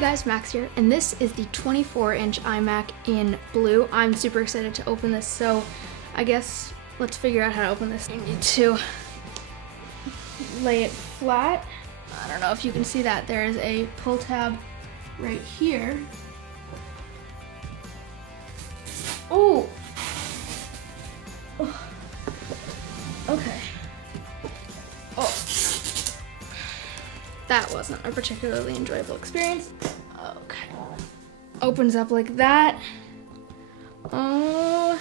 guys, Max here, and this is the 24-inch iMac in blue. I'm super excited to open this, so I guess let's figure out how to open this. You need to lay it flat. I don't know if you can see that. There is a pull tab right here. Oh! Okay. Oh. That wasn't a particularly enjoyable experience. Okay. Opens up like that. Oh.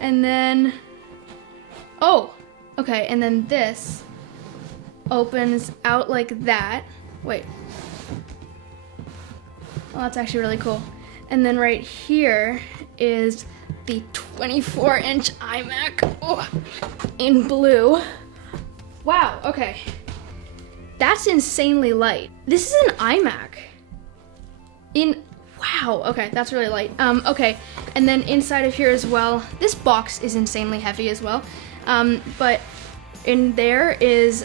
And then, oh, okay, and then this opens out like that. Wait. Oh, that's actually really cool. And then right here is the 24-inch iMac in blue. Wow, okay. That's insanely light. This is an iMac. Wow, okay, that's really light. Okay, and then inside of here as well, this box is insanely heavy as well. But in there is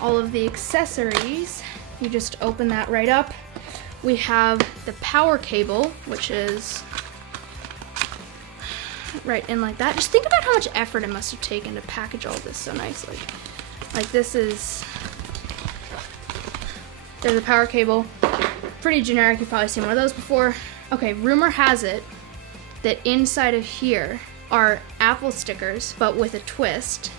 all of the accessories. You just open that right up. We have the power cable, which is right in like that. Just think about how much effort it must have taken to package all this so nicely. Like this is, there's a power cable. Pretty generic, you've probably seen one of those before. Okay, rumor has it that inside of here are Apple stickers, but with a twist.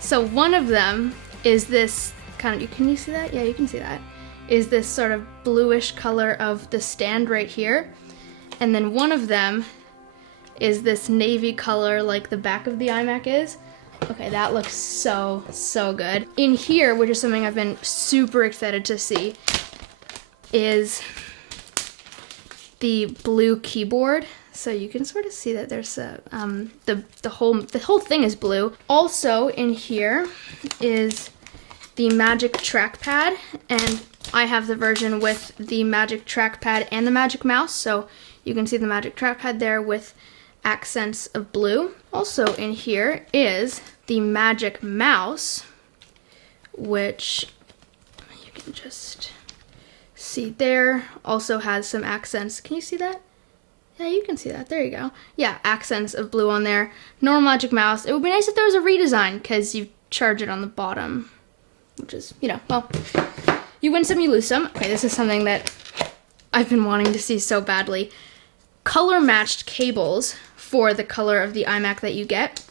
So one of them is this kind of, can you see that? Yeah, you can see that. Is this sort of bluish color of the stand right here. And then one of them is this navy color like the back of the iMac is. Okay, that looks so, so good. In here, which is something I've been super excited to see, is the blue keyboard. So you can sort of see that there's a, the whole thing is blue. Also in here is the Magic Trackpad, and I have the version with the Magic Trackpad and the Magic Mouse, so you can see the Magic Trackpad there with accents of blue. Also in here is the Magic Mouse, which you can just see there. Also has some accents. Can you see that? Yeah, you can see that. There you go. Yeah, accents of blue on there. Normal Magic Mouse. It would be nice if there was a redesign, because you charge it on the bottom, which is, you know, well, you win some, you lose some. Okay, this is something that I've been wanting to see so badly. Color matched cables for the color of the iMac that you get.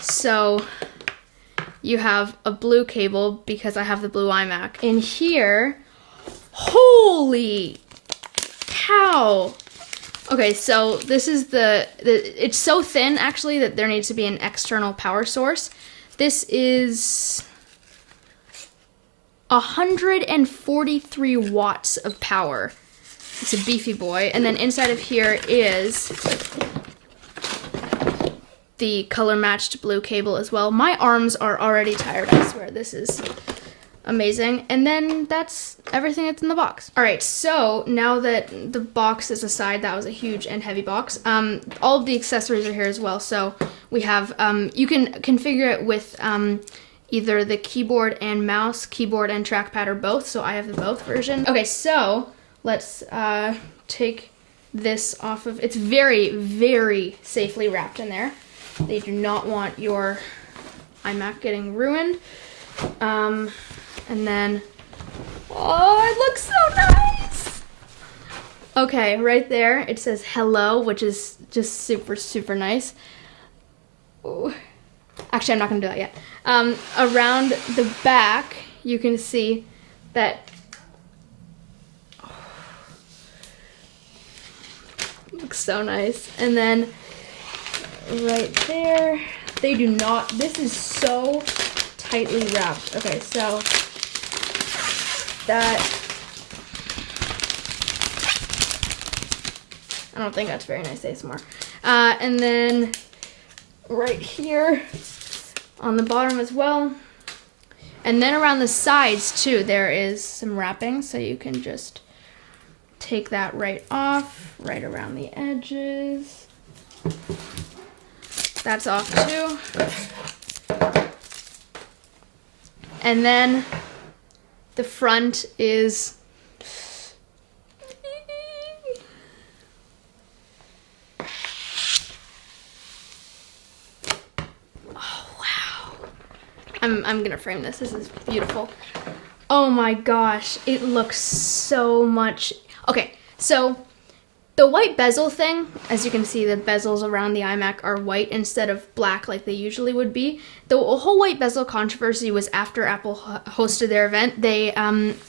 So you have a blue cable because I have the blue iMac. In here, holy cow. Okay, so this is it's so thin actually that there needs to be an external power source. This is 143 watts of power. It's a beefy boy. And then inside of here is the color matched blue cable as well. My arms are already tired, I swear. This is amazing. And then that's everything that's in the box. All right, so now that the box is aside, that was a huge and heavy box. All of the accessories are here as well. So we have, you can configure it with either the keyboard and mouse, keyboard and trackpad, or both. So I have the both version. Okay, so let's take this off of, it's very, very safely wrapped in there. They do not want your iMac getting ruined. And then, oh, it looks so nice. Okay, right there, it says hello, which is just super, super nice. Ooh. Actually, I'm not gonna do that yet. Around the back, you can see that looks so nice. And then right there, they do not, this is so tightly wrapped. Okay, so that, I don't think that's very nice ASMR. And then right here on the bottom as well. And then around the sides too, there is some wrapping, so you can just take that right off, right around the edges. That's off too. And then The front is... Oh, wow. I'm gonna frame this. This is beautiful. Oh my gosh, it looks so much... Okay, so the white bezel thing, as you can see, the bezels around the iMac are white instead of black like they usually would be. The whole white bezel controversy was after Apple hosted their event.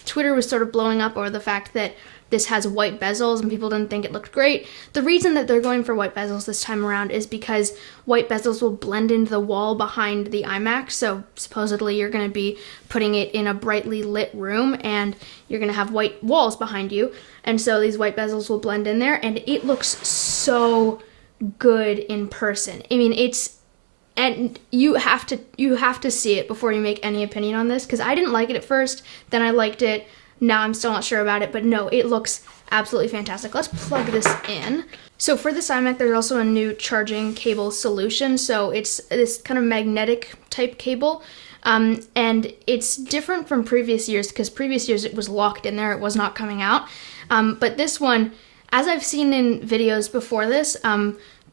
Twitter was sort of blowing up over the fact that this has white bezels and people didn't think it looked great. The reason that they're going for white bezels this time around is because white bezels will blend into the wall behind the iMac. So supposedly you're going to be putting it in a brightly lit room and you're going to have white walls behind you. And so these white bezels will blend in there and it looks so good in person. I mean, and you have to see it before you make any opinion on this, because I didn't like it at first, then I liked it. Now I'm still not sure about it, but no, it looks absolutely fantastic. Let's plug this in. So for this iMac, there's also a new charging cable solution. So it's this kind of magnetic type cable. And it's different from previous years, because previous years it was locked in there, it was not coming out. But this one, as I've seen in videos before this,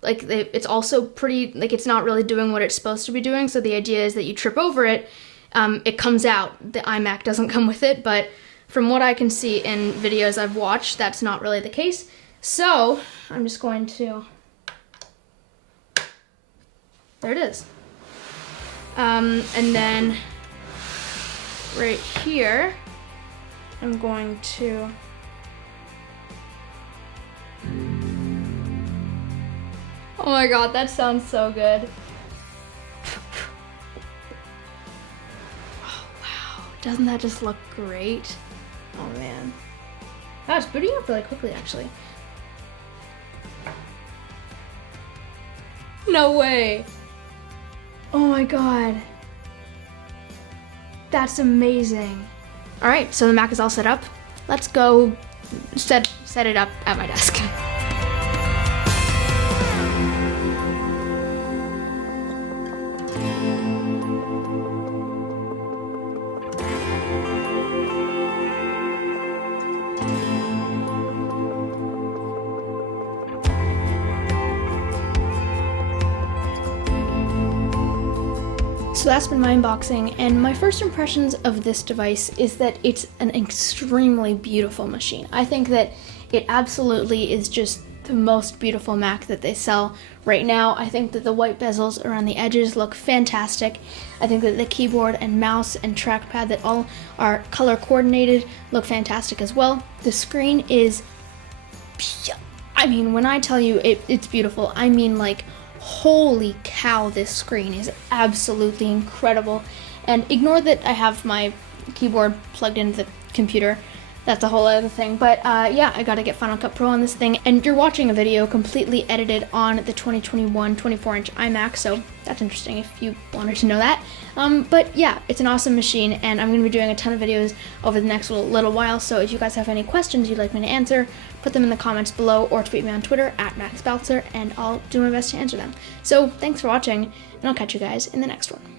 it's also pretty, like, it's not really doing what it's supposed to be doing. So the idea is that you trip over it, it comes out. The iMac doesn't come with it, but from what I can see in videos I've watched, that's not really the case. So I'm just going to, there it is. And then right here, I'm going to, oh my God, that sounds so good. Oh wow, doesn't that just look great? Oh man. Wow, it's booting up really quickly actually. No way. Oh my God. That's amazing. All right, so the Mac is all set up. Let's go set it up at my desk. So that's been my unboxing, and my first impressions of this device is that it's an extremely beautiful machine. I think that it absolutely is just the most beautiful Mac that they sell right now. I think that the white bezels around the edges look fantastic. I think that the keyboard and mouse and trackpad that all are color coordinated look fantastic as well. The screen is, I mean, when I tell you it's beautiful, I mean like, holy cow, this screen is absolutely incredible. And ignore that I have my keyboard plugged into the computer. That's a whole other thing. But yeah, I gotta get Final Cut Pro on this thing. And you're watching a video completely edited on the 2021 24-inch iMac, so that's interesting if you wanted to know that. But yeah, it's an awesome machine, and I'm gonna be doing a ton of videos over the next little while, so if you guys have any questions you'd like me to answer, put them in the comments below or tweet me on Twitter @MaxBalzer, and I'll do my best to answer them. So thanks for watching, and I'll catch you guys in the next one.